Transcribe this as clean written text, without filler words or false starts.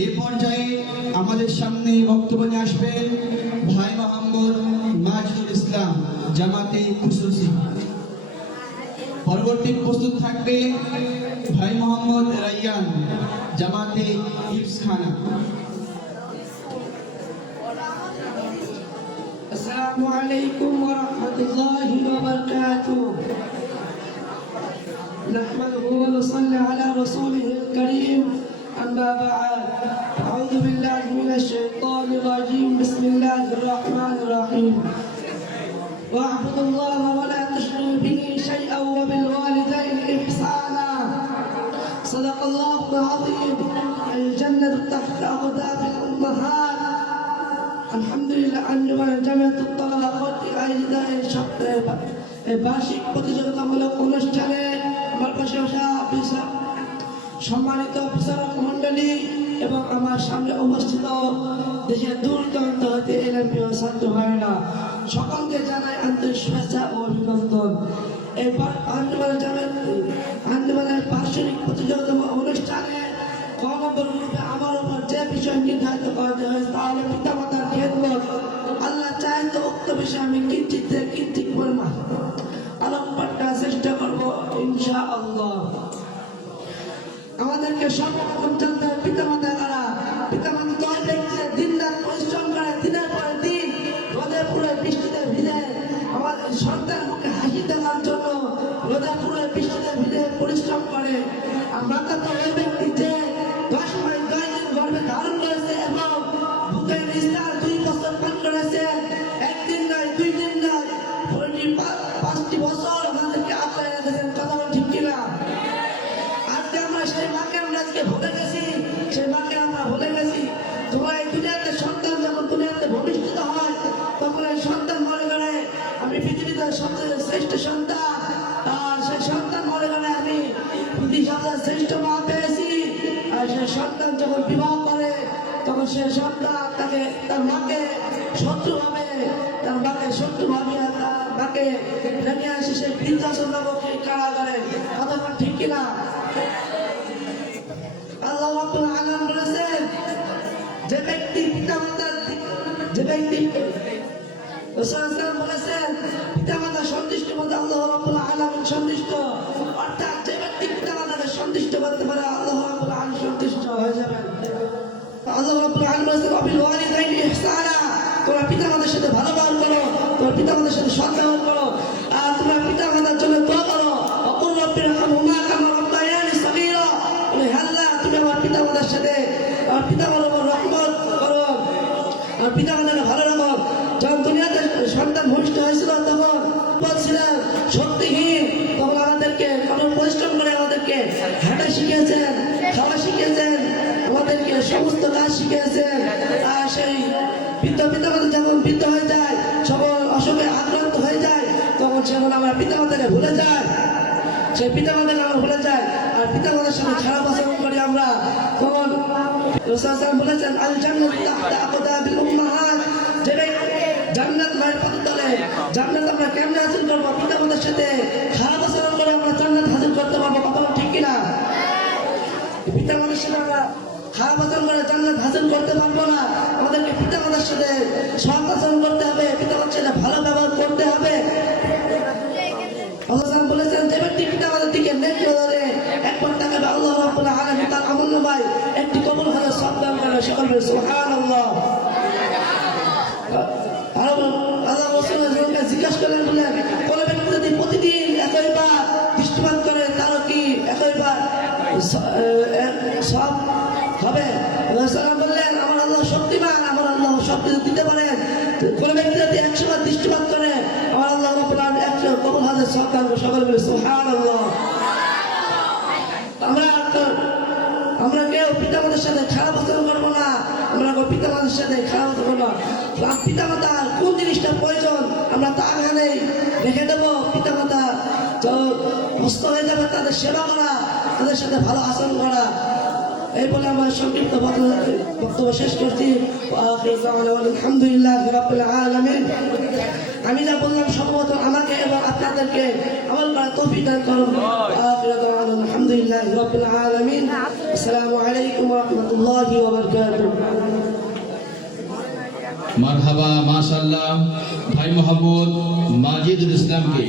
এই পর্যায়ে আমাদের সামনে বক্তব্য নিয়ে আসবেন ভাই মোহাম্মদ মাজুল ইসলাম জামাতে খুসুসি। পরবর্তী প্রস্তুত থাকবে ভাই মোহাম্মদ রাইয়ান জামাতে ইফসখানা। আসসালামু আলাইকুম ওয়া রাহমাতুল্লাহি ওয়া বারাকাতুহু। نحمده ونصلي على رسوله الكريم أما بعد أعوذ بالله من الشيطان الرجيم بسم الله الرحمن الرحيم واعبدوا الله ولا تشركوا به شيئا وبالوالدين إحسانا صدق الله العظيم الجنة تحت أقدام الأمهات الحمد لله أنجمن جمعية الطلبة أجداء شطر বার্ষিক প্রতিযোগিতামূলক অনুষ্ঠানে আমার পাশে বসা সম্মানিত বিচারক মণ্ডলী এবং আমার সামনে উপস্থিত দেশের দূর দূরান্ত হতে এলেন প্রিয় ছাত্র ভাইরা, সকলকে জানাই আন্তরিক শুভেচ্ছা ও অভিনন্দন। এবার আঞ্জুমানের বার্ষিক প্রতিযোগিতা অনুষ্ঠানে ক নম্বর গ্রুপে আমার উপর যে বিষয় নির্ধারিত করা হয়েছে তা হলো পিতামাতার খেদমত। আল্লাহ চায় তো উক্ত বিষয়ে আমি কিঞ্চিত পরিমাণ আলোকপাত করার চেষ্টা করবো ইনশাআল্লাহ। আমাদেরকে সর্বপ্রথম জানতে হবে পিতামাতা কারা। পিতামাতা তো ব্যক্তিরা দিন রাত পরিশ্রম করে, দিনের পরে দিন রোদে পুরে বৃষ্টিতে ভিজে আমাদের সন্তান মুখে হাসি দেওয়ার জন্য রোদে পুরে বৃষ্টিতে ভিজে পরিশ্রম করে। আমরা তো ওই ব্যক্তি যে 10 মাস 10 দিন গর্ভে ধারণ করেছে এবং বুকের নিস্তার 2 বছর পান করেছে, একদিন নয় 2 দিন নয় 5টি বছর আমাদেরকে আঁকড়ে রেখেছেন। কথা বল ঠিক কিনা? আজকে আমরা সেই মাকে আমরা আজকে ভুলে গেছি, সেই মাকে আমরা ভুলে গেছি। তোমার এই দুনিয়াতে সন্তান যখন দুনিয়াতে ভবিষ্যৎ হয় তখন এই সন্তান মনে করে আমি পৃথিবীতে সবচেয়ে শ্রেষ্ঠ সন্তান, আর সেই সন্তান মনে করে আমি পৃথিবীর সবচেয়ে শ্রেষ্ঠ মা পেয়েছি। আর সেই সন্তান যখন বিবাহ করে তখন সে সন্তান তাকে তার মাকে শত্রু ভাবে, তার মাকে শত্রু ভাবিয়া তার মাকে রেখে আসে সে বৃদ্ধাশ্রম নামক এই কারাগারে। কথা ঠিক কিনা? আল্লাহ রাব্বুল আলামিন বলেছেন যে ব্যক্তি পিতামাতার যে ব্যক্তি রাসূলুল্লাহ বলেছেন পিতামাতা সন্তুষ্ট মধ্যে আল্লাহ রাব্বুল আলামিন সন্তুষ্ট, অর্থাৎ যে ব্যক্তি পিতামাতাকে সন্তুষ্ট করতে পারে আল্লাহ রাব্বুল আলামিন সন্তুষ্ট হয়ে যাবেন। আল্লাহ রাব্বুল আলামিন বলেছেন ওয়াবিল ওয়ালিদাইনি ইহসানা, তোমরা পিতামাতার সাথে ভালো ব্যবহার করো, তোমরা পিতামাতার সাথে সৎ ব্যবহার করো, আর তোমরা পিতামাতার জন্য দোয়া করো। অকুর রব্বির হামহুমা কামা রাব্বায়ানি সগীরা, বলে হে আল্লাহ তুমি আমার পিতামাতার সাথে আমার পিতামাতার উপর রহমত করো, আর পিতামাতাকে ভালো রাখো। যখন দুনিয়াতে সন্তান ভূমিষ্ঠ হয়েছিল তখন বলছিলেন শক্তিহীন, তখন আমাদেরকে কঠোর পরিশ্রম করে আমাদেরকে হাঁটা শিখিয়েছেন, খাওয়া শিখিয়েছেন, আমাদেরকে সমস্ত কাজ শিখিয়েছেন। আর সেই পিতামাতা যখন বৃদ্ধ হয়ে যায়, সকল অসুখে আক্রান্ত হয়ে যায়, তখন সেখন আমরা পিতামাতাকে ভুলে যাই, সেই পিতামাতাকে আমরা ভুলে যাই আর পিতামাতার সাথে খারাপ আচরণ করি আমরা। তখন রাসূলুল্লাহ বলেছেন আল জান্নাতু তাহতা আকদাবিল উম্মাহাত, যে জান্নাত মায়ের পদতলে। জান্নাত আমরা কেমনে হাসিল করবো? পিতামাতার সাথে খারাপ আচরণ করে আমরা জান্নাত হাসিল করতে পারবো। কথা ঠিক কিনা? পিতামাতার সাথে আমরা খারাপ আচরণ করে জান্নাত হাসিল করতে পারবো না। আমাদেরকে পিতামাতার সাথে সৎ আচরণ করতে হবে, পিতামাতার সাথে ভালো ব্যবহার করতে হবে। আল্লাহ বলেছেন যে ব্যক্তি পিতামাতার দিকে নেক নজরে একবার তাকাবে আল্লাহ রাব্বুল আলামিন তার আমলনামায় একটি কবুল হলে সব দান করে। সকল বলে সুবহানাল্লাহ। আল্লাহ রাসূলকে জিজ্ঞাসা করেন, বলেন কোন ব্যক্তি যদি প্রতিদিন একইবার দৃষ্টিপাত করে তারও কি একইবার সব হবে? রাসূল বললেন আমার আল্লাহ শক্তিমান, আমার আল্লাহ সব কিছু দিতে পারেন। কোন ব্যক্তি যদি 100 বার দৃষ্টিপাত করে আমার আল্লাহ রাব্বুল আলামিন 100 কবুল হাজার সব দান করে। সকল বলে সুবহানাল্লাহ। আমরা কেউ পিতামাতার সাথে খারাপ আচরণ করবো না, আমরা পিতামাতার সাথে খারাপ আচরণ করবো না। পিতামাতার কোন জিনিসটা প্রয়োজন আমরা তা আগে রেখে দেবো। পিতামাতা সুস্থ হয়ে যাবে তাদের সেবা করা, তাদের সাথে ভালো আচরণ করা। এই বলে আমার সংক্ষিপ্ত বক্তব্য শেষ করছি। আলহামদুলিল্লাহ রাব্বিল আলামিন। আমি যা বললাম সম্ভবত আমাকে এবং আপনাদেরকে আমল করার তৌফিক দান করুন। আলহামদুলিল্লাহ রাব্বিল আলামিন। আসসালামু আলাইকুম ওয়া রাহমাতুল্লাহি ওয়া বারাকাতুহু। মারহাবা, মাশাআল্লাহ। ভাই মোহাম্মদ মাজিদুল ইসলামকে